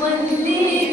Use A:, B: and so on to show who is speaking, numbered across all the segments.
A: one thing.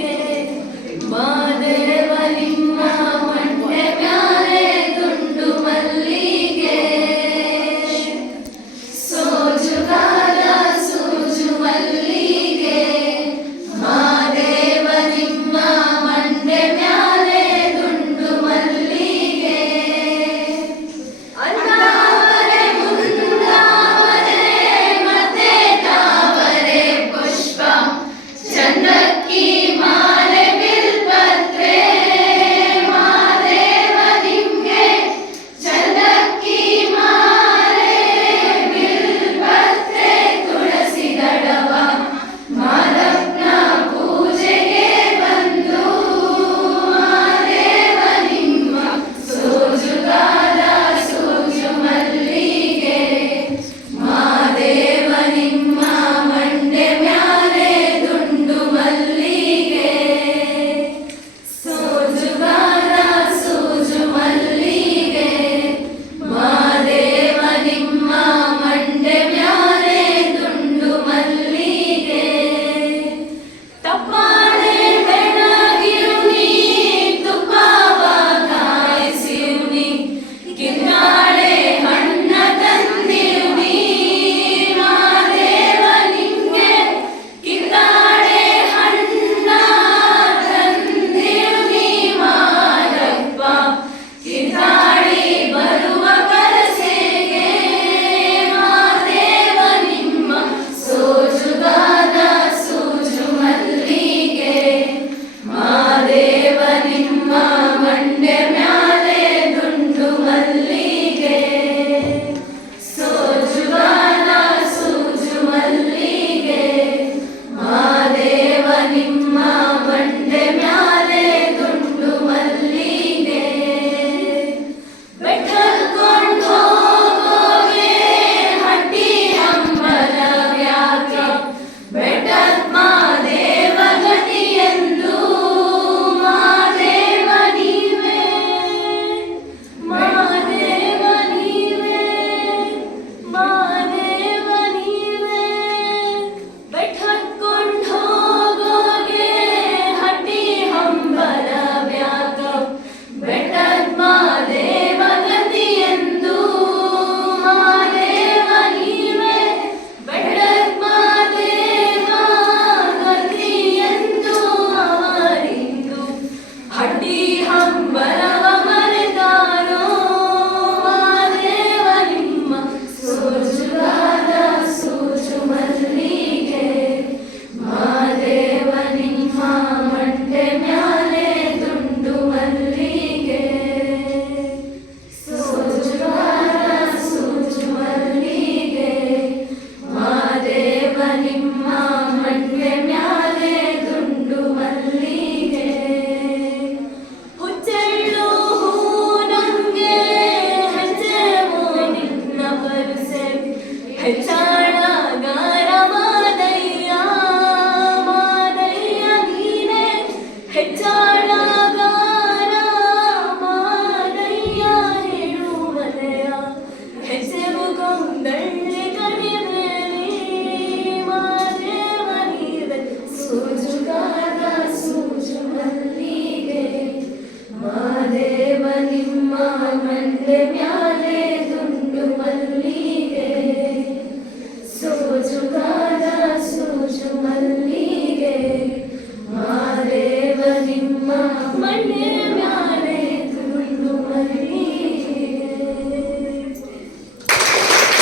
A: Amen.